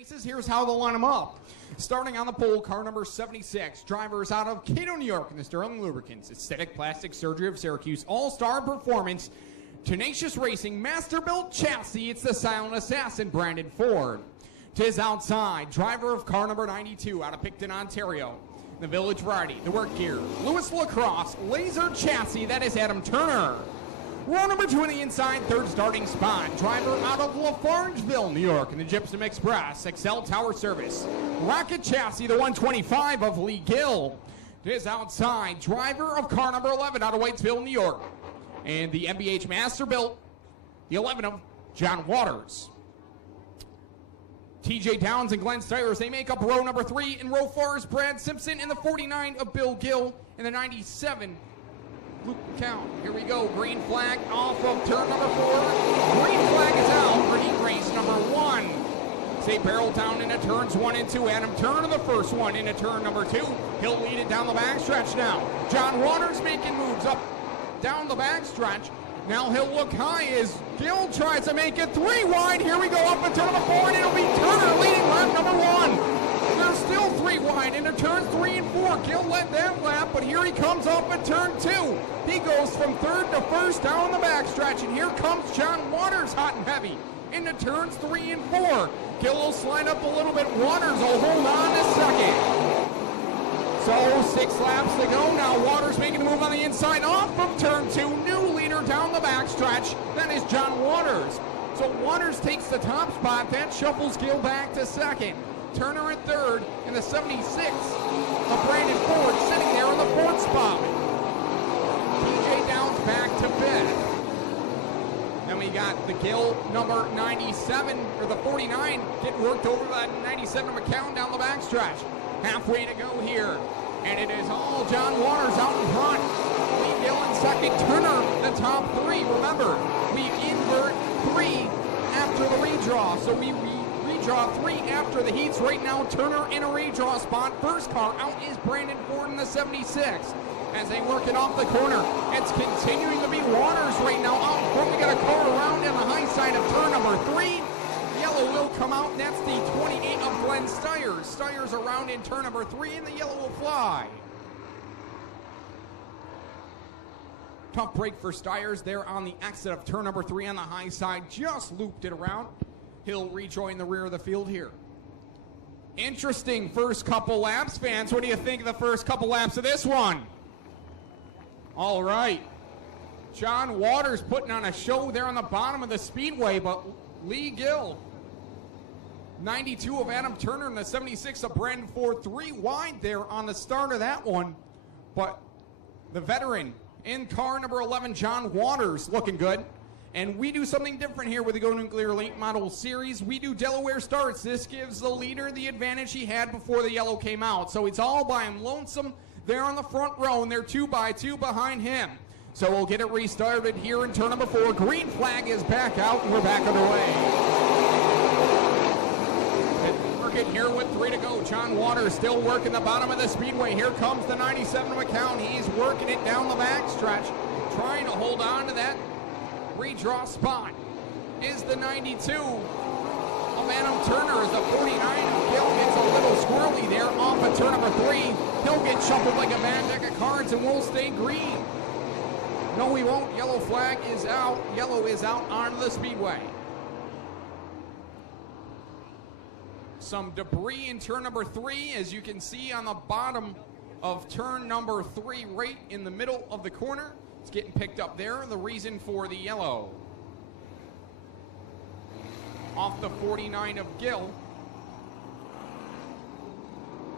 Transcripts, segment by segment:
races, here's how they'll line them up. Starting on the pole, car number 76. Drivers out of Cato, New York, in the Sterling Lubricants, Aesthetic Plastic Surgery of Syracuse, All-Star Performance, Tenacious Racing, Masterbuilt Chassis. It's the Silent Assassin, Brandon Ford. Tis outside, driver of car number 92 out of Picton, Ontario. The Village Variety, the Work Gear, Lewis Lacrosse, Laser Chassis. That is Adam Turner. Row number 2 on the inside, third starting spot. Driver out of Lafargeville, New York, in the Gypsum Express, Excel Tower Service. Rocket Chassis, the 125 of Lee Gill. It is outside, driver of car number 11 out of Whitesville, New York. And the MBH Masterbuilt, the 11 of John Waters. TJ Downs and Glenn Steyers, they make up row number 3. In row 4 is Brad Simpson, and the 49 of Bill Gill, and the 97 Luke Count. Here we go. Green flag off of turn number 4. Green flag is out for heat race number 1. St. Barreltown into turns 1 and 2. Adam Turner, the first one, into turn number 2. He'll lead it down the backstretch now. John Waters making moves up down the backstretch. Now he'll look high as Gill tries to make it 3 wide. Here we go up at turn number 4, and it'll be Turner leading lap number 1. They're still 3 wide into turns 3 and 4. Gill led that lap, but here he comes up at turn 2. He goes from 3rd to 1st down the backstretch, and here comes John Waters hot and heavy into turns 3 and 4. Gill will slide up a little bit. Waters will hold on to second. So 6 laps to go now. Waters making a move on the inside off of turn 2. New leader down the backstretch. That is John Waters. So Waters takes the top spot. That shuffles Gill back to second. Turner at 3rd, and the 76 of Brandon Ford sitting there in the 4th spot. TJ Downs back to 5th. Then we got the Gill number 97, or the 49, getting worked over by 97 McCown down the backstretch. Halfway to go here, and it is all John Waters out in front. Lee Gill in second, Turner the top 3. Remember, we invert 3 after the redraw, so we redraw 3 after the heats. Right now, Turner in a redraw spot. First car out is Brandon Ford in the 76. As they work it off the corner, it's continuing to be Waters right now out in front. We got a car around on the high side of turn number 3. Yellow will come out, and that's the 28 of Glenn Steyers. Steyers around in turn number 3, and the yellow will fly. Tough break for Steyers there on the exit of turn number 3 on the high side. Just looped it around. He'll rejoin the rear of the field here. Interesting first couple laps, fans. What do you think of the first couple laps of this one? All right. John Waters putting on a show there on the bottom of the speedway, but Lee Gill, 92 of Adam Turner, and the 76 of Brandon Ford, 3 wide there on the start of that one. But the veteran in car number 11, John Waters, looking good. And we do something different here with the Go Nuclear Late Model Series. We do Delaware starts. This gives the leader the advantage he had before the yellow came out. So it's all by him lonesome there on the front row, and they're 2 by 2 behind him. So we'll get it restarted here in turn number 4. Green flag is back out, and we're back underway. Working here with 3 to go. John Waters still working the bottom of the speedway. Here comes the 97 McCown. He's working it down the backstretch, trying to hold on to that redraw spot. Is the 92 of Adam Turner. As the 49 of Gill gets a little squirrely there off of turn number 3. He'll get shuffled like a bad deck of cards, and we'll stay green. No, we won't. Yellow flag is out. Yellow is out onto the speedway. Some debris in turn number 3, as you can see on the bottom of turn number 3, right in the middle of the corner. It's getting picked up there. The reason for the yellow. Off the 49 of Gill.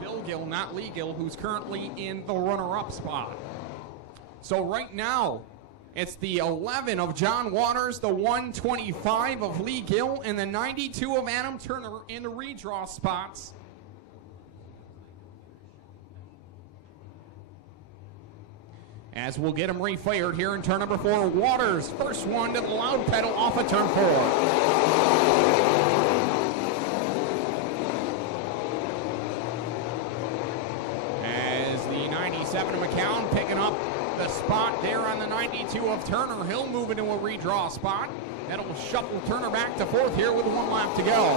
Bill Gill, not Lee Gill, who's currently in the runner-up spot. So right now, it's the 11 of John Waters, the 125 of Lee Gill, and the 92 of Adam Turner in the redraw spots. As we'll get him refired here in turn number 4. Waters, first one to the loud pedal off of turn 4. As the 97 of McCown picking up the spot there on the 92 of Turner. He'll move into a redraw spot. That'll shuffle Turner back to 4th here with 1 lap to go.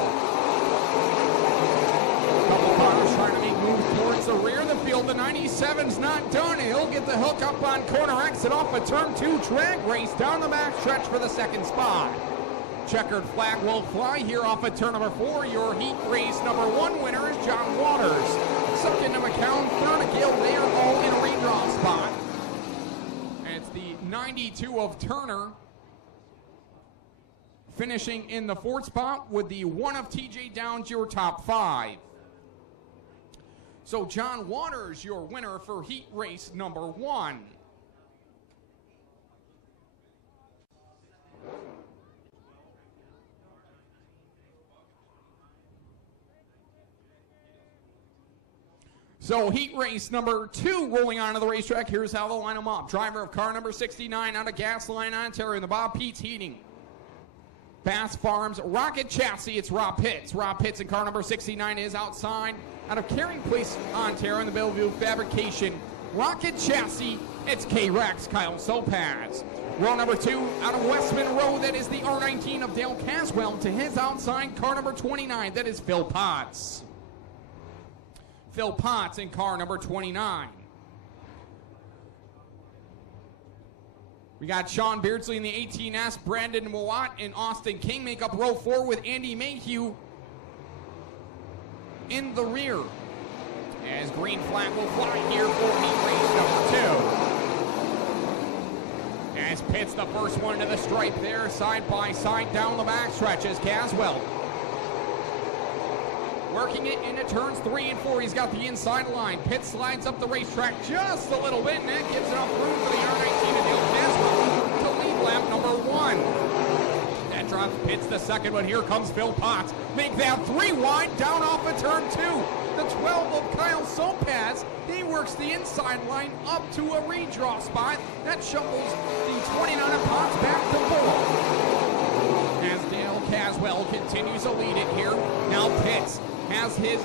Couple cars trying to make moves towards the rear of the field. The 97's not done. He'll get the hook up on corner exit off a turn 2 drag race down the back stretch for the second spot. Checkered flag will fly here off of turn number 4. Your heat race number 1 winner is John Waters. Second to McCown, third to Gale. They are all in a redraw spot. And it's the 92 of Turner finishing in the 4th spot with the 1 of TJ Downs, your top 5. So John Waters, your winner for heat race number 1. So heat race number 2 rolling onto the racetrack. Here's how they'll line them up. Driver of car number 69 out of Gasline, Ontario, in the Bob Pete's Heating. Bass Farms Rocket Chassis, it's Rob Pitts. Rob Pitts in car number 69 is outside. Out of Caring Place, Ontario, in the Bellevue Fabrication Rocket Chassis, it's K-Rex, Kyle Sopaz. Row number 2 out of Westman Road, that is the R19 of Dale Caswell. To his outside, car number 29, that is Phil Potts. Phil Potts in car number 29. We got Sean Beardsley in the 18S, Brandon Mowat and Austin King make up row 4 with Andy Mayhew in the rear. As green flag will fly here for heat race number 2. As Pitts the first one to the stripe there, side by side down the back stretch as Caswell working it into turns 3 and 4. He's got the inside line. Pitts slides up the racetrack just a little bit, and that gives enough room for the R19 of Dale Caswell to lead lap number 1. That drops Pitts the second, but here comes Phil Potts. Make that 3 wide down off of turn 2. The 12 of Kyle Sopaz, he works the inside line up to a redraw spot. That shuffles the 29 of Potts back to 4. As Dale Caswell continues to lead it here. Now Pitts has his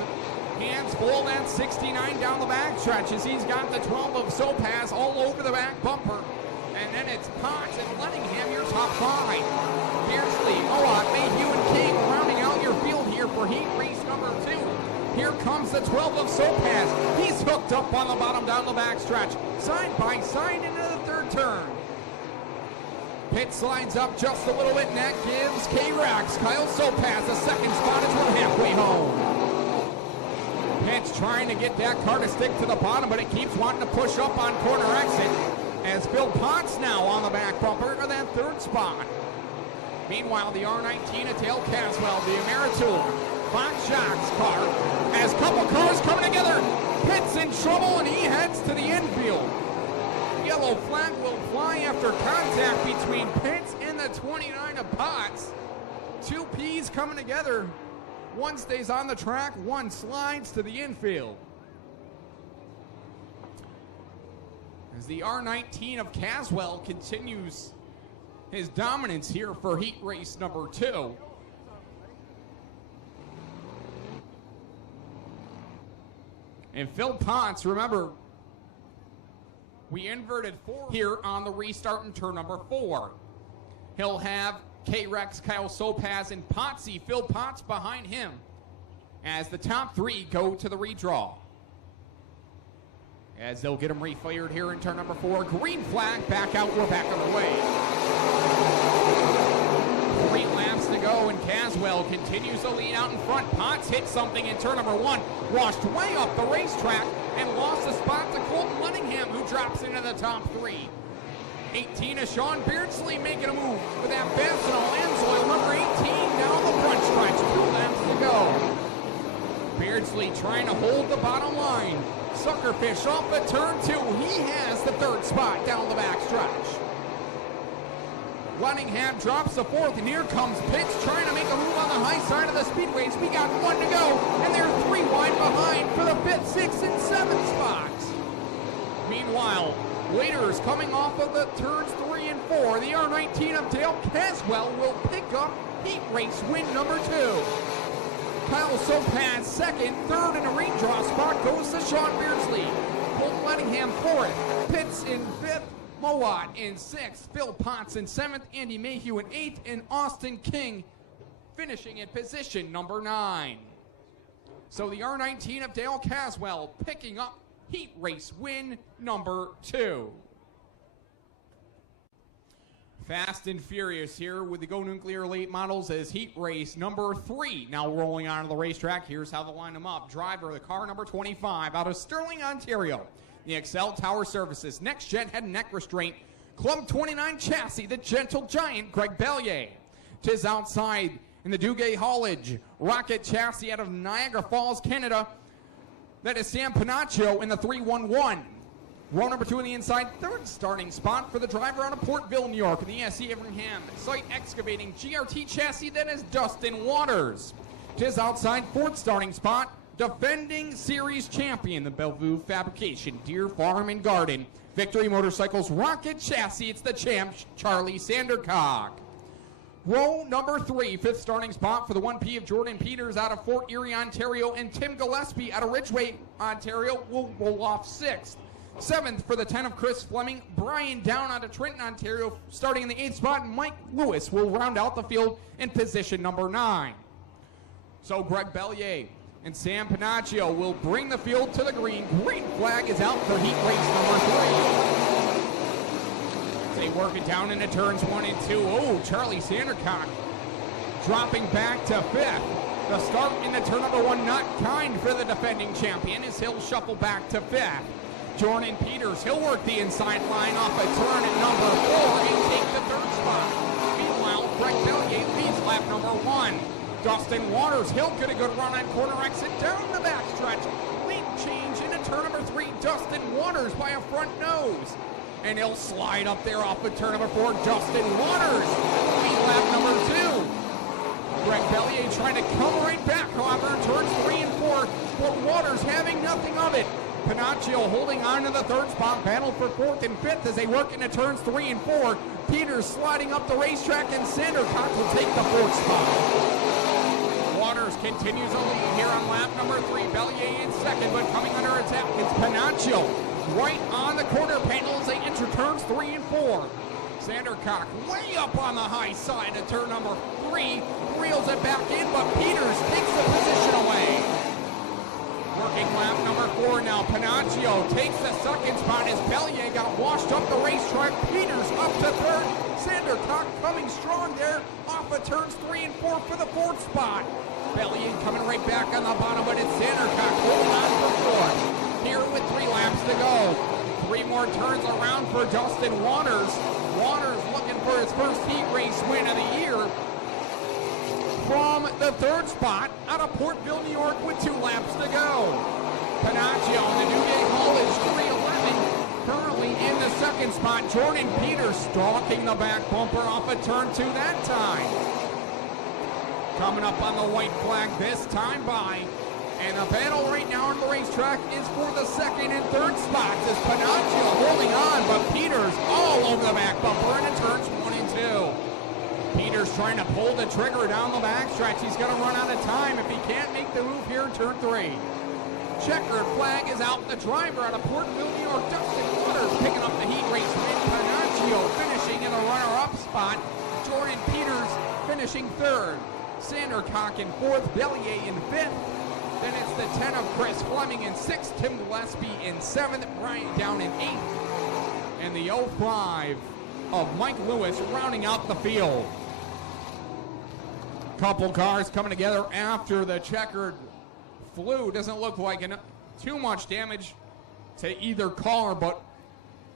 hands full. That 69 down the back stretch as he's got the 12 of Sopaz all over the back bumper. And then it's Potts and Lettingham, your top 5. Beardsley, Mayhew, and King rounding out your field here for heat race number 2. Here comes the 12 of Sopaz. He's hooked up on the bottom down the back stretch. Side by side into the 3rd turn. Pitt slides up just a little bit, and that gives K-Rex, Kyle Sopaz, the 2nd spot as we're halfway home. Pitt's trying to get that car to stick to the bottom, but it keeps wanting to push up on corner exit. As Phil Potts now on the back bumper for that 3rd spot. Meanwhile, the R19 of Dale Caswell, the Ameritool, Fox Jacks car, has a couple cars coming together. Pitt's in trouble, and he heads to the infield. Yellow flag will fly after contact between Pitts and the 29 of Potts. 2 P's coming together. One stays on the track, one slides to the infield. As the R19 of Caswell continues his dominance here for heat race number 2. And Phil Potts, remember, we inverted 4 here on the restart in turn number 4. He'll have K-Rex, Kyle Sopaz, and Potsy, Phil Potts behind him as the top 3 go to the redraw. As they'll get them refired here in turn number 4. Green flag, back out, we're back underway. 3 laps to go, and Caswell continues to lead out in front. Potts hit something in turn number 1, washed way up the racetrack, and lost a spot to Colton Lettingham, who drops into the top 3. 18 is Sean Beardsley making a move with that Fastenal Anzoil, number 18 down the front stretch. 2 laps to go. Beardsley trying to hold the bottom line. Suckerfish off the turn 2. He has the 3rd spot down the back stretch. Lettingham drops the 4th, and here comes Pitts trying to make a move on the high side of the speedways. We got 1 to go, and they're 3 wide behind for the 5th, 6th, and 7th spots. Meanwhile, leaders coming off of the turns 3 and 4. The R19 of Dale Caswell will pick up heat race win number 2. Kyle Sopaz 2nd, 3rd in a redraw spot goes to Sean Beardsley. Colton Lettingham 4th, Pitts in 5th, Mowat in 6th, Phil Potts in 7th, Andy Mayhew in 8th, and Austin King finishing in position number 9. So the R19 of Dale Caswell picking up heat race win number 2. Fast and Furious here with the Go Nuclear late models as heat race number 3 now rolling onto the racetrack. Here's how they'll line them up. Driver, the car number 25 out of Sterling, Ontario. The Excel Tower Services, Next Gen Head and Neck Restraint, Club 29 Chassis, the Gentle Giant, Greg Bellier. Tis outside in the Duguay Haulage, Rocket Chassis out of Niagara Falls, Canada. That is Sam Panaccio in the 311. Row number 2 on the inside, third starting spot for the driver out of Portville, New York, the SE Everingham Site Excavating GRT chassis. That is Dustin Waters. Tis outside, fourth starting spot, defending series champion, the Bellevue Fabrication, Deer Farm and Garden, Victory Motorcycles Rocket Chassis. It's the champ, Charlie Sandercock. Row number 3, fifth starting spot for the 1P of Jordan Peters out of Fort Erie, Ontario, and Tim Gillespie out of Ridgeway, Ontario will roll off 6th. 7th for the 10 of Chris Fleming, Brian Down out of Trenton, Ontario, starting in the 8th spot, and Mike Lewis will round out the field in position number 9. So Greg Bellier and Sam Panaccio will bring the field to the green. Green flag is out for heat race number 3. They work it down into turns 1 and 2. Oh, Charlie Sandercock dropping back to 5th. The start into turn number 1 not kind for the defending champion as he'll shuffle back to 5th. Jordan Peters, he'll work the inside line off a turn at number 4 and take the 3rd spot. Meanwhile, Greg Bellier leads lap number 1. Dustin Waters, he'll get a good run on corner exit down the backstretch. Lead change into turn number 3. Dustin Waters by a front nose. And he'll slide up there off of turn number 4. Dustin Waters lead lap number 2. Greg Bellier trying to come right back, however, turns 3 and 4, but Waters having nothing of it. Panaccio holding on to the 3rd spot, battle for 4th and 5th as they work into turns 3 and 4. Peters sliding up the racetrack, and Sandercock will take the 4th spot. Waters continues a lead here on lap number 3. Bellier in 2nd, but coming under attack is Panaccio right on the quarter panel as they enter turns 3 and 4. Sandercock way up on the high side of turn number 3, reels it back in, but Peters takes the position away. Working lap number 4 now. Panaccio takes the 2nd spot as Bellier got washed up the racetrack. Peters up to 3rd. Sandercock coming strong there off of turns 3 and 4 for the 4th spot. Bellier coming right back on the bottom, but it's Sandercock holding on for 4th. Here with 3 laps to go. 3 more turns around for Dustin Waters. Waters looking for his first heat race win of the year. From the 3rd spot out of Portville, New York with 2 laps to go. Panaccio in the Duguay Haulage 311 currently in the 2nd spot. Jordan Peters stalking the back bumper off of turn 2 that time. Coming up on the white flag this time by. And the battle right now on the racetrack is for the 2nd and 3rd spots as Panaccio holding on, but Peters all over the back bumper into turns 1 and 2. Peters trying to pull the trigger down the backstretch. He's going to run out of time if he can't make the move here in turn 3. Checkered flag is out. The driver out of Portville, New York, Dustin Waters picking up the heat race win. Panaccio finishing in the runner-up spot. Jordan Peters finishing 3rd. Sandercock in 4th. Bellier in 5th. Then it's the 10 of Chris Fleming in 6th. Tim Gillespie in 7th. Brian Down in 8th. And the 05 of Mike Lewis rounding out the field. Couple cars coming together after the checkered flew. Doesn't look like too much damage to either car, but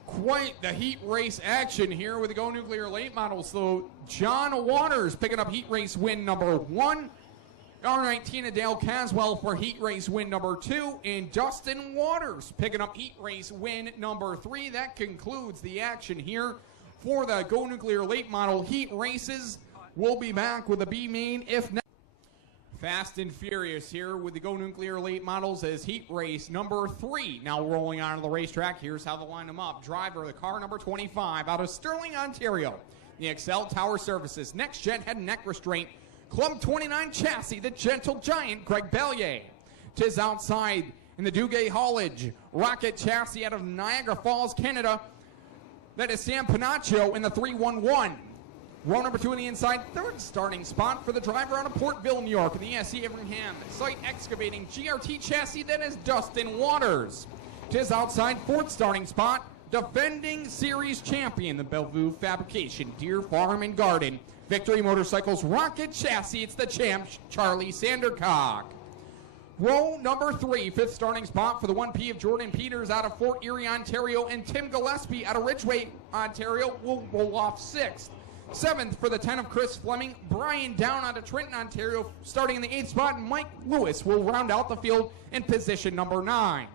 quite the heat race action here with the Go Nuclear late models. So John Waters picking up heat race win number 1. R19 of Dale Caswell for heat race win number 2. And Dustin Waters picking up heat race win number 3. That concludes the action here for the Go Nuclear late model heat races. We'll be back with the B main if not. Fast and Furious here with the Go Nuclear late models as heat race number 3 now rolling onto the racetrack. Here's how they'll line them up. Driver, the car number 25 out of Sterling, Ontario. The Excel Tower Services, Next Gen Head and Neck Restraint, Club 29 Chassis, the Gentle Giant, Greg Bellier. Tis outside in the Duguay Haulage, Rocket Chassis out of Niagara Falls, Canada. That is Sam Panaccio in the 311. Row number 2 on the inside, third starting spot for the driver out of Portville, New York, the SC Abraham Site Excavating GRT chassis, that is Dustin Waters. To his outside, fourth starting spot, defending series champion, the Bellevue Fabrication Deer Farm and Garden Victory Motorcycles Rocket Chassis, it's the champ, Charlie Sandercock. Row number 3, fifth starting spot for the 1P of Jordan Peters out of Fort Erie, Ontario, and Tim Gillespie out of Ridgeway, Ontario will roll off 6th. 7th for the 10 of Chris Fleming, Brian Down out of Trenton, Ontario, starting in the 8th spot, and Mike Lewis will round out the field in position number 9.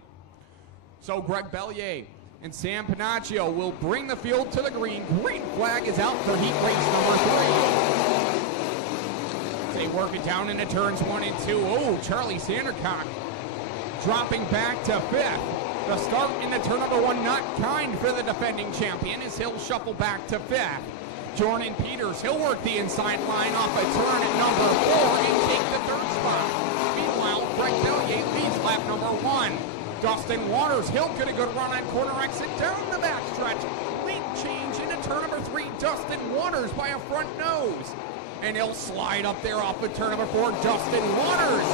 So Greg Bellier and Sam Panaccio will bring the field to the green. Green flag is out for heat race number 3. They work it down into turns 1 and 2. Oh, Charlie Sandercock dropping back to 5th. The start into turn number 1, not kind for the defending champion, as he'll shuffle back to 5th. Jordan Peters, he'll work the inside line off a turn at number 4 and take the 3rd spot. Meanwhile, Greg Bellier leads lap number 1. Dustin Waters, he'll get a good run on corner exit down the backstretch. Late change into turn number 3. Dustin Waters by a front nose. And he'll slide up there off of turn number 4. Dustin Waters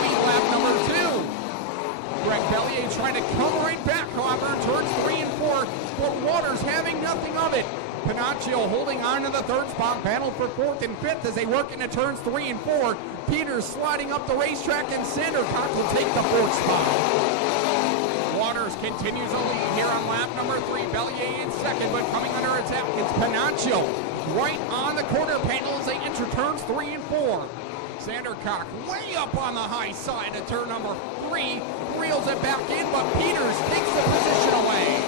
lead lap number 2. Greg Bellier trying to come right back, however, turns 3 and 4, but Waters having nothing of it. Panaccio holding on to the 3rd spot, battle for 4th and 5th as they work into turns 3 and 4. Peters sliding up the racetrack, and Sandercock will take the 4th spot. Waters continues a lead here on lap number 3. Bellier in 2nd, but coming under attack, it's Panaccio right on the quarter panel as they enter turns 3 and 4. Sandercock way up on the high side of turn number 3, reels it back in, but Peters takes the position away.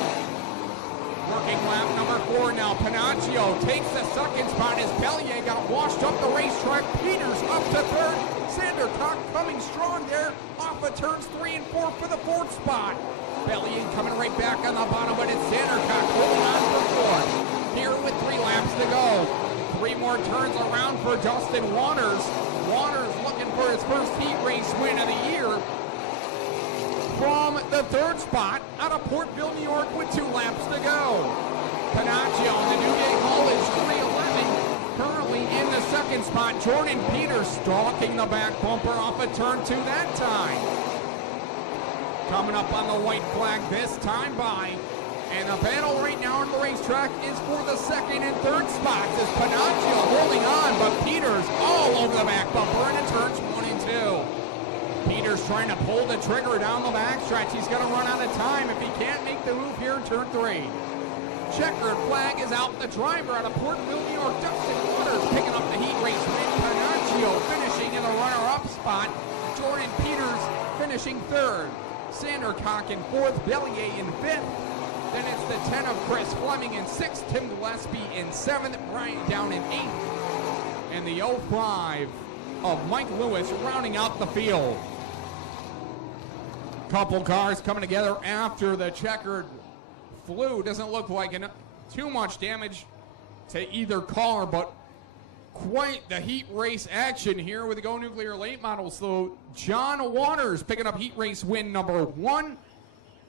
Working lap number 4 now, Panaccio takes the 2nd spot as Bellier got washed up the racetrack. Peters up to 3rd. Sandercock coming strong there off of turns 3 and 4 for the 4th spot. Bellier coming right back on the bottom, but it's Sandercock holding on for 4th. Here with 3 laps to go. 3 more turns around for Dustin Waters. Waters looking for his first heat race win of the year. From the 3rd spot out of Portville, New York with 2 laps to go. Panaccio in the Newgate College 311 currently in the 2nd spot. Jordan Peters stalking the back bumper off of turn 2 that time. Coming up on the white flag this time by. And the battle right now on the racetrack is for the 2nd and 3rd spots as Panaccio holding on, but Peters all over the back bumper into turns 1 and 2. Peters trying to pull the trigger down the backstretch. He's going to run out of time if he can't make the move here in turn 3. Checkered flag is out. The driver out of Portville, New York, Dustin Waters picking up the heat race win. Panaccio finishing in the runner-up spot. Jordan Peters finishing 3rd. Sandercock in 4th. Bellier in 5th. Then it's the 10 of Chris Fleming in 6th. Tim Gillespie in 7th. Brian Down in 8th. And the 05 of Mike Lewis rounding out the field. Couple cars coming together after the checkered flew. Doesn't look like too much damage to either car, but quite the heat race action here with the Go Nuclear late models. So John Waters picking up heat race win number 1.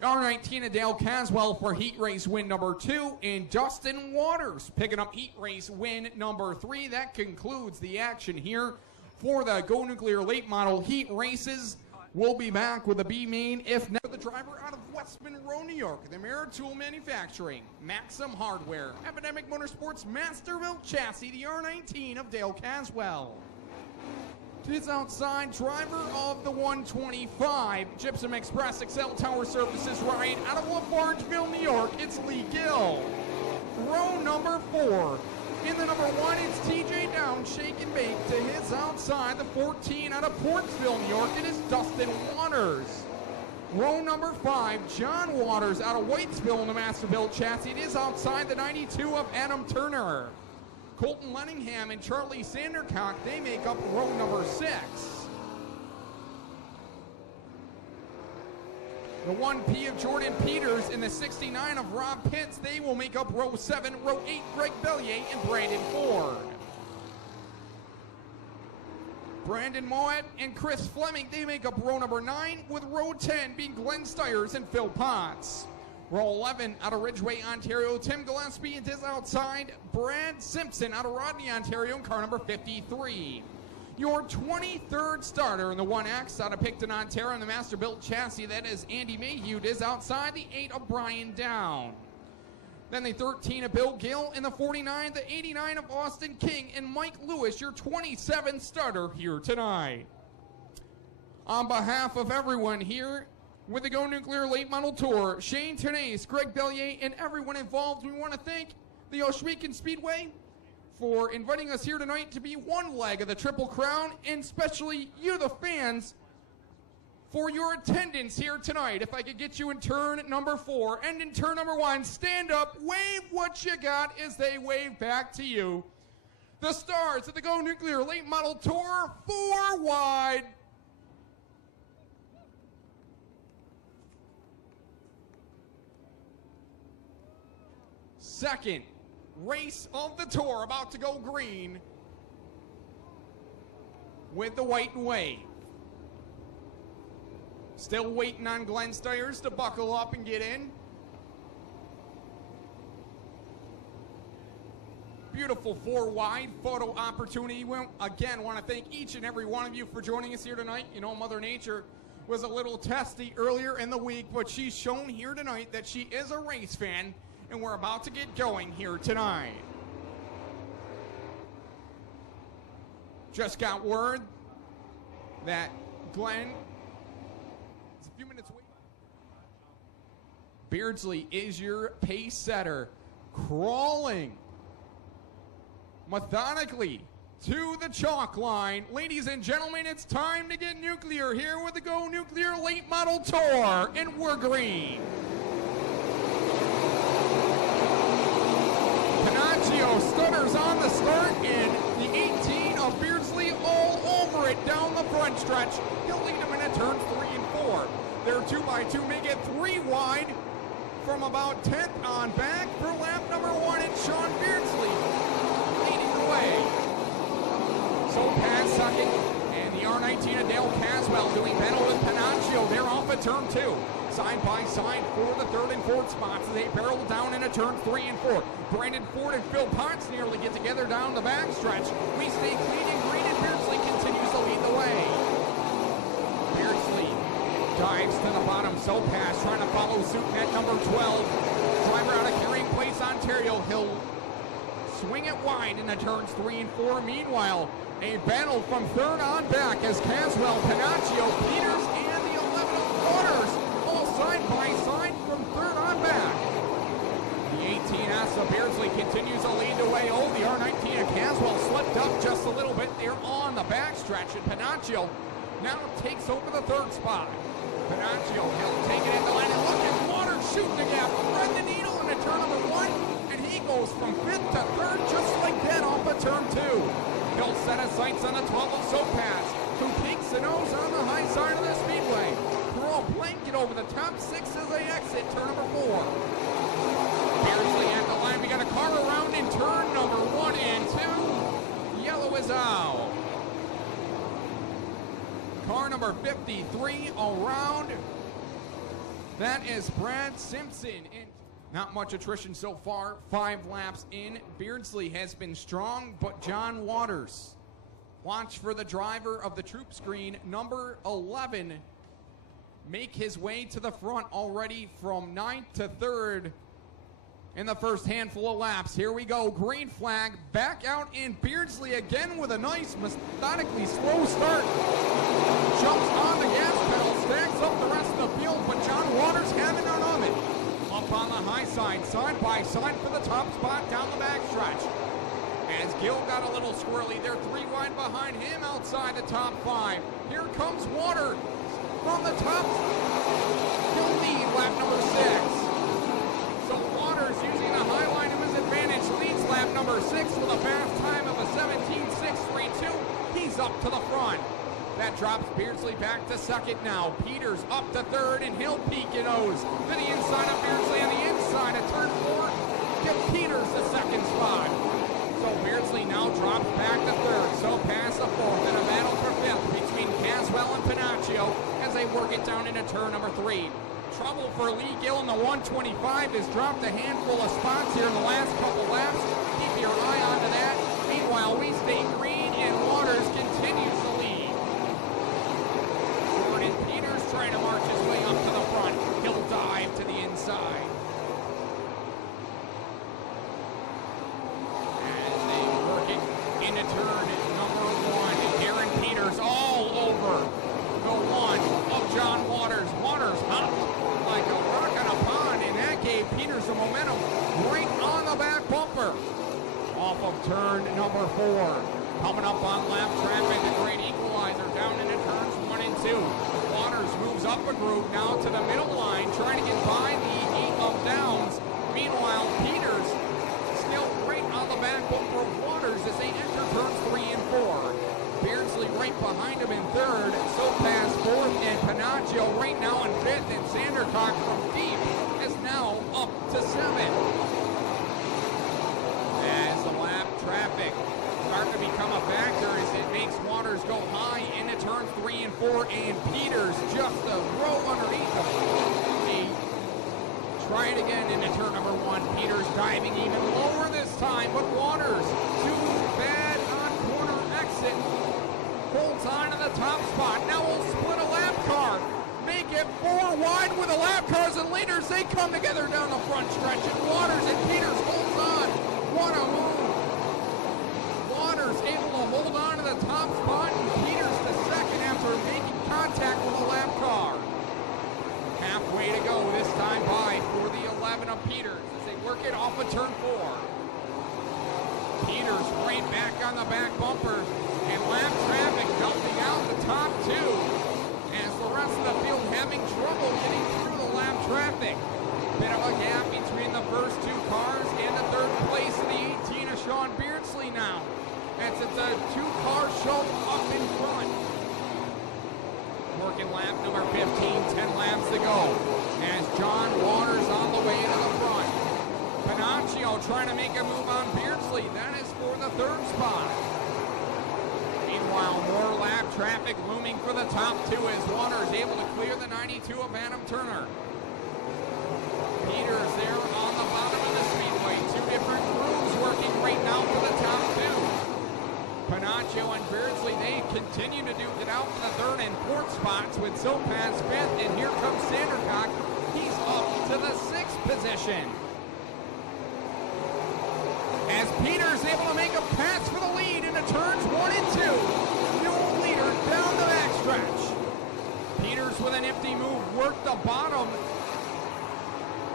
R19 of Dale Caswell for heat race win number 2. And Dustin Waters picking up heat race win number 3. That concludes the action here for the Go Nuclear late model heat races. We'll be back with the B main if not. The driver out of West Monroe, New York, the Meritool Manufacturing, Maxim Hardware, Epidemic Motorsports, Masterville Chassis, the R19 of Dale Caswell. To his outside, driver of the 125, Gypsum Express Excel Tower Services ride out of LaFargeville, New York, it's Lee Gill. Row number 4. In the number 1, it's TJ Down, Shake and Bake. To his outside, the 14 out of Portsville, New York, it is Dustin Waters. Row number 5, John Waters out of Whitesville in the Masterville chassis. It is outside the 92 of Adam Turner. Colton Lenningham and Charlie Sandercock, they make up row number 6. The 1P of Jordan Peters and the 69 of Rob Pitts, they will make up row 7. Row 8, Greg Bellier and Brandon Ford. Brandon Moet and Chris Fleming, they make up row number 9, with row 10 being Glenn Styres and Phil Potts. Row 11 out of Ridgeway, Ontario, Tim Gillespie is outside. Brad Simpson out of Rodney, Ontario, in car number 53. Your 23rd starter in the 1X out of Picton, Ontario, in the Masterbuilt chassis, that is Andy Mayhew, is outside. The 8 of Brian Down. Then the 13 of Bill Gill, and the 49, the 89 of Austin King, and Mike Lewis, your 27th starter here tonight. On behalf of everyone here with the Go Nuclear Late Model Tour, Shane Tenace, Greg Bellier, and everyone involved, we want to thank the Ohsweken Speedway for inviting us here tonight to be one leg of the Triple Crown, and especially you, the fans, for your attendance here tonight. If I could get you in turn number 4 and in turn number 1, stand up, wave what you got as they wave back to you. The stars of the Go Nuclear Late Model Tour, 4 wide. Second race of the tour, about to go green with the white and wave. Still waiting on Glenn Styres to buckle up and get in. Beautiful 4 wide photo opportunity. We again want to thank each and every one of you for joining us here tonight. You know, Mother Nature was a little testy earlier in the week, but she's shown here tonight that she is a race fan, and we're about to get going here tonight. Just got word that Glenn is a few minutes away. Beardsley is your pace setter, crawling methodically to the chalk line. Ladies and gentlemen, it's time to get nuclear here with the Go Nuclear Late Model Tour, and we're green. Panaccio stutters on the start, and the 18 of Beardsley all over it down the front stretch. He'll lead him into turns 3 and 4. Their 2x2 make it 3 wide from about 10th on back for lap number 1, and Sean Beardsley leading the way. So Pat second, and the R19 of Dale Caswell doing battle with Panaccio. They're off at turn 2. Side by side for the 3rd and 4th spots as they barrel down into turns 3 and 4. Brandon Ford and Phil Potts nearly get together down the backstretch. We stay clean and green, and Beardsley continues to lead the way. Beardsley dives to the bottom. So Pass trying to follow suit at number 12. Driver out of Carrying Place, Ontario. He'll swing it wide into turns 3 and 4. Meanwhile, a battle from 3rd on back as Caswell, Panaccio, Peters, and the 11 of Waters all side by side from 3rd on back. The 18S of Beardsley continues to lead the way. Oh, the R19 of Caswell slipped up just a little bit there on the backstretch, and Panaccio now takes over the 3rd spot. Panaccio, he'll take it in the line, and look at Waters shooting the gap, thread the needle into turn number 1, and he goes from 5th to 3rd just like that off of turn 2. He'll set his sights on the 12 of Sopass, who peeks the nose on the high side of the speedway. Throw a blanket over the top 6 as they exit turn number 4. Beardsley at the line. We got a car around in turn number 1 and 2. Yellow is out. Car number 53 around. That is Brad Simpson. And not much attrition so far. 5 laps in. Beardsley has been strong, but John Waters, watch for the driver of the troop screen, number 11, make his way to the front already from 9th to 3rd in the first handful of laps. Here we go. Green flag. Back out in Beardsley again with a nice, methodically slow start. Jumps on the gas pedal, stacks up the rest of the field, but John Waters having none of it. Up on the high side by side for the top spot down the backstretch. As Gill got a little squirrely, they're 3 wide behind him outside the top 5. Here comes Waters from the top. He'll lead lap number 6. So Waters, using the high line to his advantage, leads lap number 6 with a fast time of a 17.632. He's up to the front. That drops Beardsley back to 2nd now. Peters up to 3rd, and he'll peek and nose to the inside of Beardsley on the inside of turn 4. Give Peters the 2nd spot. So Beardsley now drops back to 3rd. So pass the 4th, and a battle for 5th between Caswell and Panaccio as they work it down into turn number 3. trouble for Lee Gill in the 125. Has dropped a handful of spots here in the last couple laps. Keep your eye on to that. Meanwhile, we stay green and Waters continues to lead. Jordan Peters trying to march his way up to the front. He'll dive to the inside. As they work it into turn number 1. Aaron Peters all over the one of John Waters. Waters hopped like a rock on a pond, and that gave Peters the momentum right on the back bumper. Off of turn number 4. Coming up on lap traffic, the great equalizer down into turns 1 and 2. Waters moves up a group now to the middle line, trying to get by the 8 of Downs. Meanwhile, Peters still right on the back bumper of Waters as they enter turns 3 and 4. Beardsley right behind him in 3rd, Sopas 4th, and Panaccio right now in 5th, and Sandercock from deep is now up to 7th. As the lap traffic starting to become a factor as it makes Waters go high into turns 3 and 4, and Peters just a row underneath him. He try it again into turn number 1. Peters diving even lower this time, but Waters too bad on corner exit. Holds on to the top spot. Now we'll split a lap car. Make it 4 wide with the lap cars and leaders. They come together down the front stretch, and Waters and Peters holds on. What a move. Waters able to hold on to the top spot, and Peters the second after making contact with the lap car. Halfway to go this time by for the 11 of Peters as they work it off of turn 4. Peters right back on the back bumper, and lap traffic dumping out the top 2 as the rest of the field having trouble getting through the lap traffic. Bit of a gap between the first 2 cars and the 3rd place of the 18 of Sean Beardsley now. As it's a 2-car show up in front. Working lap number 15, 10 laps to go. As John Waters on the way to the front. Panaccio trying to make a move on Beardsley. That is for the 3rd spot. Meanwhile, more lap traffic looming for the top 2 as Waters able to clear the 92 of Adam Turner. Peters there on the bottom of the speedway. 2 different grooves working right now for the top 2. Panaccio and Beardsley, they continue to duke it out for the 3rd and 4th spots with Sopas 5th, and here comes Sandercock. He's up to the 6th position. As Peters able to make a pass for the lead into turns 1 and 2. New leader down the backstretch. Peters with a nifty move worked the bottom.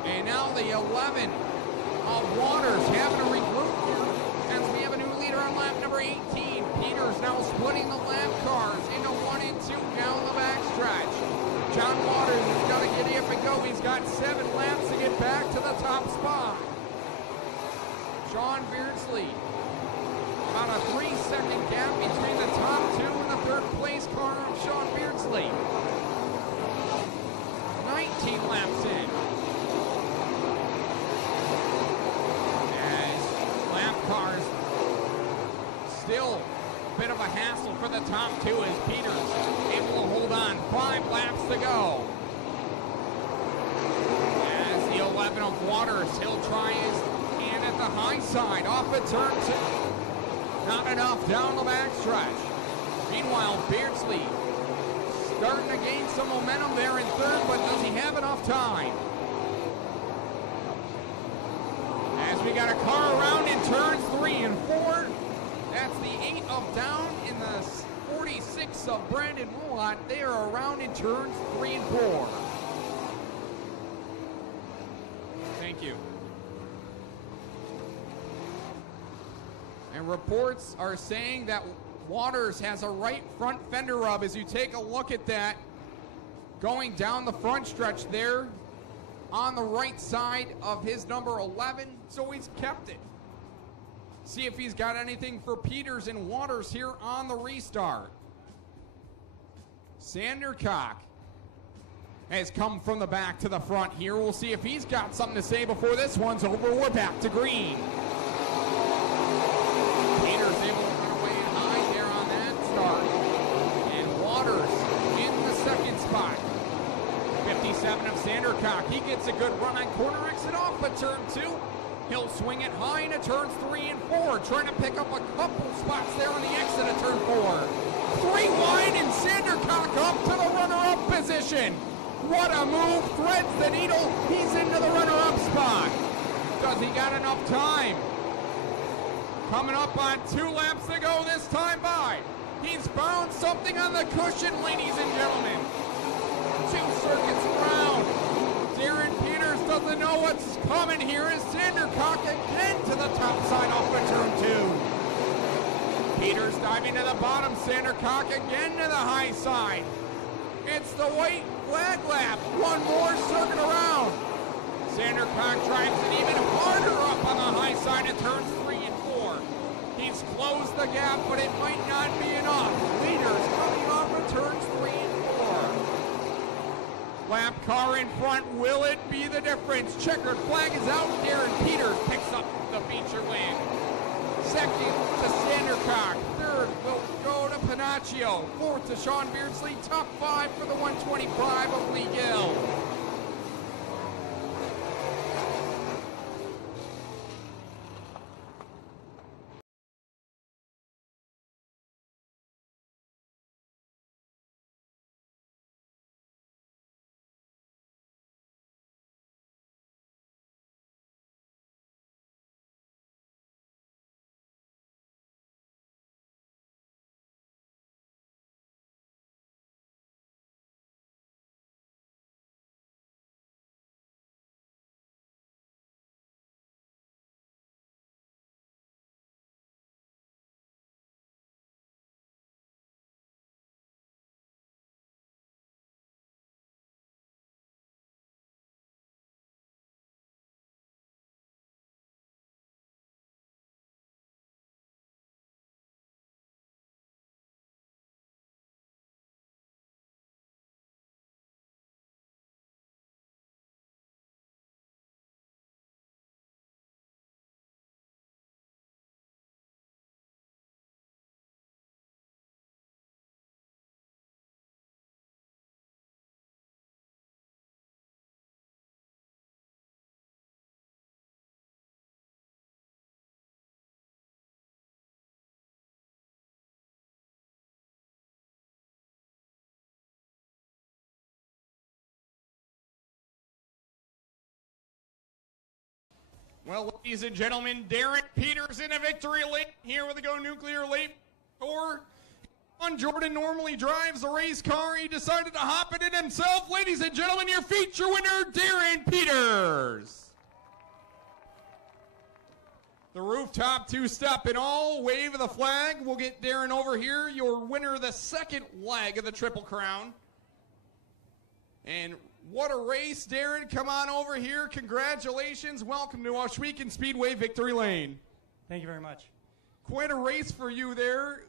And now the 11 of Waters having to regroup here as we have a new leader on lap number 18. Peters now splitting the lap cars into 1 and 2 down the backstretch. John Waters has got to get up and go. He's got 7 laps to get back to the top spot. Sean Beardsley, about a 3-second gap between the top 2 and the 3rd place car of Sean Beardsley. 19 laps in. As lap cars still a bit of a hassle for the top 2 as Peters able to hold on. 5 laps to go. As the 11 of Waters, he'll try his hand at the high side off of turn 2. Not enough down the backstretch. Meanwhile, Beardsley starting to gain some momentum there in 3rd, but does he have enough time? As we got a car around in turns 3 and 4. That's the 8 of Down in the 46 of Brandon Moulott. They are around in turns 3 and 4. Thank you. And reports are saying that Waters has a right front fender rub. As you take a look at that, going down the front stretch there on the right side of his number 11, so he's kept it. See if he's got anything for Peters and Waters here on the restart. Sandercock has come from the back to the front here. We'll see if he's got something to say before this one's over. We're back to green. Peters able to run away high there on that start. And Waters in the second spot. 57 of Sandercock Sandercock. He gets a good run on corner exit off of turn 2. He'll swing it high into turns 3 and 4, trying to pick up a couple spots there on the exit of turn 4. 3 wide and Sandercock up to the runner-up position. What a move, threads the needle. He's into the runner-up spot. Does he got enough time? Coming up on 2 laps to go this time by. He's found something on the cushion, ladies and gentlemen. 2 circuits around. Darren Peters doesn't know what's coming here as Sandercock again to the top side off of turn 2. Peters diving to the bottom, Sandercock again to the high side. It's the white flag lap, 1 more circuit around. Sandercock drives it even harder up on the high side of turns 3 and 4. He's closed the gap, but it might not be enough. Leaders coming off of turns 3 and 4. Lap car in front, will it be the difference? Checkered flag is out. Darren Peters picks up the feature win. Second to Sandercock. Third will go to Panaccio. Fourth to Sean Beardsley. Top 5 for the 125 of Lee Gill. Well, ladies and gentlemen, Darren Peters in a victory lane here with the Go Nuclear late. Or Jordan normally drives the race car. He decided to hop it in himself. Ladies and gentlemen, your feature winner, Darren Peters. The rooftop 2-step and all. Wave of the flag. We'll get Darren over here. Your winner of the second leg of the Triple Crown. And what a race, Darren. Come on over here. Congratulations. Welcome to Ohsweken Speedway Victory Lane. Thank you very much. Quite a race for you there.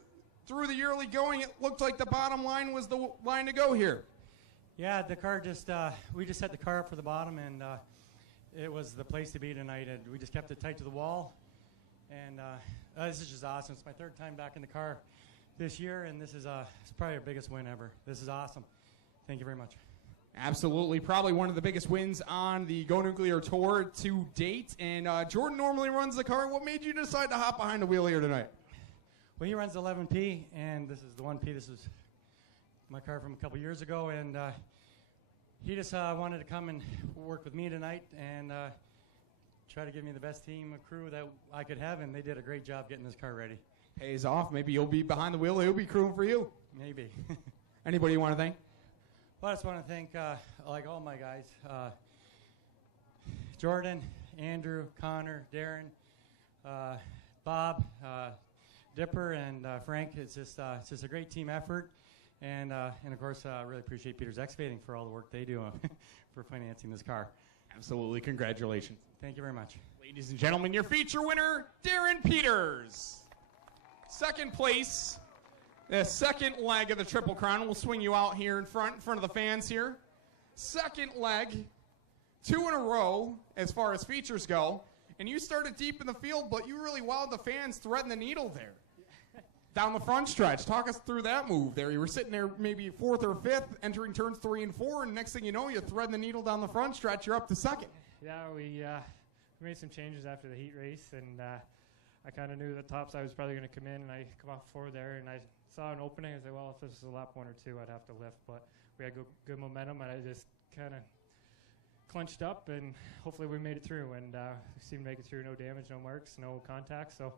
Through the early going, it looked like the bottom line was the line to go here. Yeah, the car just, we just set the car up for the bottom, and it was the place to be tonight. And we just kept it tight to the wall. And this is just awesome. It's my 3rd time back in the car this year, and this is it's probably our biggest win ever. This is awesome. Thank you very much. Absolutely. Probably one of the biggest wins on the Go Nuclear Tour to date. And Jordan normally runs the car. What made you decide to hop behind the wheel here tonight? Well, he runs 11P, and this is the 1P. This is my car from a couple years ago, and he just wanted to come and work with me tonight and try to give me the best team of crew that I could have, and they did a great job getting this car ready. Pays off. Maybe you'll be behind the wheel. He'll be crewing for you. Maybe. Anybody you want to thank? Well, I just want to thank, like all my guys, Jordan, Andrew, Connor, Darren, Bob, Dipper, and Frank. It's just a great team effort, and of course, I really appreciate Peters Excavating for all the work they do for financing this car. Absolutely. Congratulations. Thank you very much. Ladies and gentlemen, your feature winner, Darren Peters. Second place. The second leg of the Triple Crown. We'll swing you out here in front of the fans here. Second leg, 2 in a row as far as features go. And you started deep in the field, but you really wowed the fans threading the needle there. down the front stretch. Talk us through that move there. You were sitting there maybe 4th or 5th, entering turns 3 and 4, and next thing you know, you thread the needle down the front stretch. You're up to 2nd. Yeah, we made some changes after the heat race, and I kind of knew the top side was probably going to come in, and I come off 4 there, and I saw an opening. I said, well, if this is a lap 1 or 2, I'd have to lift, but we had good momentum, and I just kind of clenched up, and hopefully we made it through, and we seemed to make it through. No damage, no marks, no contact, so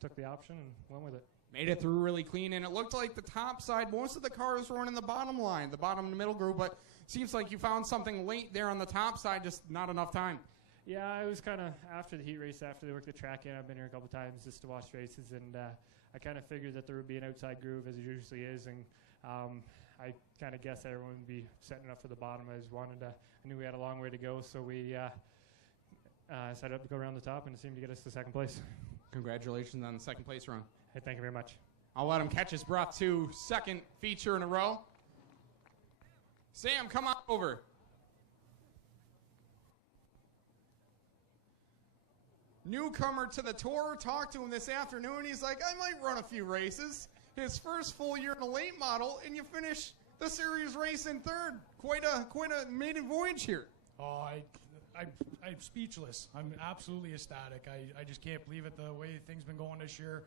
took the option and went with it. Made it through really clean, and it looked like the top side, most of the cars were running the bottom line, the bottom and middle group, but seems like you found something late there on the top side, just not enough time. Yeah, it was kind of after the heat race, after they worked the track in. I've been here a couple times just to watch races, and I kind of figured that there would be an outside groove, as it usually is, and I kind of guessed everyone would be setting up for the bottom. I knew we had a long way to go, so we set up to go around the top, and it seemed to get us to 2nd place. Congratulations on the 2nd place run. Hey, thank you very much. I'll let him catch his breath too. 2nd feature in a row. Sam, come on over. Newcomer to the tour. Talked to him this afternoon. He's like, I might run a few races. His first full year in a late model, and you finish the series race in 3rd. Quite a maiden voyage here. Oh, I'm speechless. I'm absolutely ecstatic. I just can't believe it, the way things been going this year.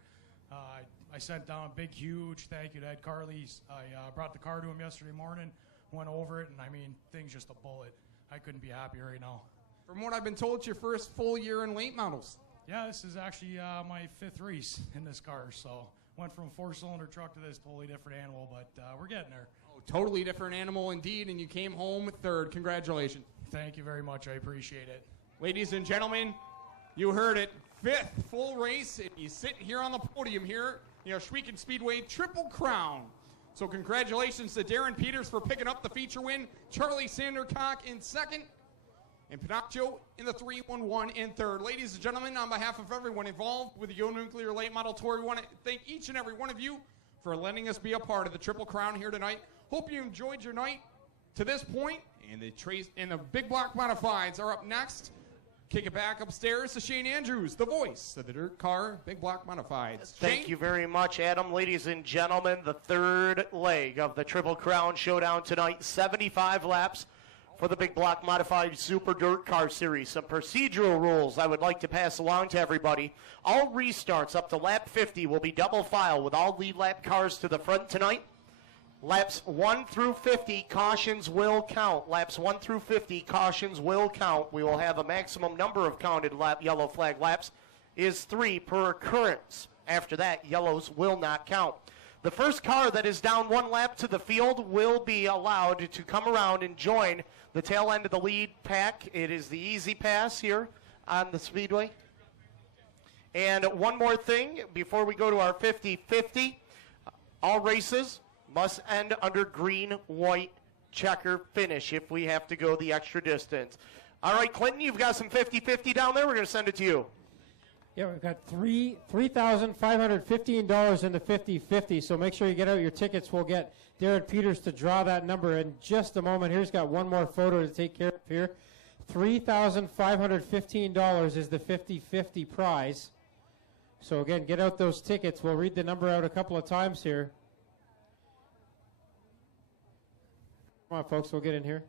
I sent down a big, huge thank you to Ed Carley's. I brought the car to him yesterday morning, went over it, and I mean, things just a bullet. I couldn't be happier right now. From what I've been told, it's your first full year in late models. Yeah, this is actually my 5th race in this car, so went from a 4-cylinder truck to this totally different animal, but we're getting there. Oh, totally different animal indeed, and you came home 3rd. Congratulations. Thank you very much. I appreciate it. Ladies and gentlemen, you heard it. 5th full race, and he's sitting here on the podium here, Schweeken Speedway Triple Crown. So congratulations to Darren Peters for picking up the feature win, Charlie Sandercock in 2nd, and Pinocchio in the 311 in 3rd. Ladies and gentlemen, on behalf of everyone involved with the Yo Nuclear Late Model Tour, we want to thank each and every one of you for letting us be a part of the Triple Crown here tonight. Hope you enjoyed your night to this point, and the big block modifieds are up next. Kick it back upstairs to Shane Andrews, the voice of the dirt car big block modifieds. Thank you very much, Adam. Ladies and gentlemen, the 3rd leg of the Triple Crown Showdown tonight. 75 laps for the big block modified Super Dirt Car Series. Some procedural rules I would like to pass along to everybody. All restarts up to lap 50 will be double file with all lead lap cars to the front tonight. Laps 1 through 50, cautions will count. Laps 1 through 50, cautions will count. We will have a maximum number of counted yellow flag laps is 3 per occurrence. After that, yellows will not count. The first car that is down 1 lap to the field will be allowed to come around and join the tail end of the lead pack. It is the easy pass here on the speedway. And one more thing before we go to our 50-50, all races must end under green, white, checker finish if we have to go the extra distance. All right, Clinton, you've got some 50-50 down there. We're going to send it to you. Yeah, we've got $3,515 in the 50-50, so make sure you get out your tickets. We'll get Darren Peters to draw that number in just a moment. Here's got one more photo to take care of here. $3,515 is the 50-50 prize. So again, get out those tickets. We'll read the number out a couple of times here. Come on, folks, we'll get in here.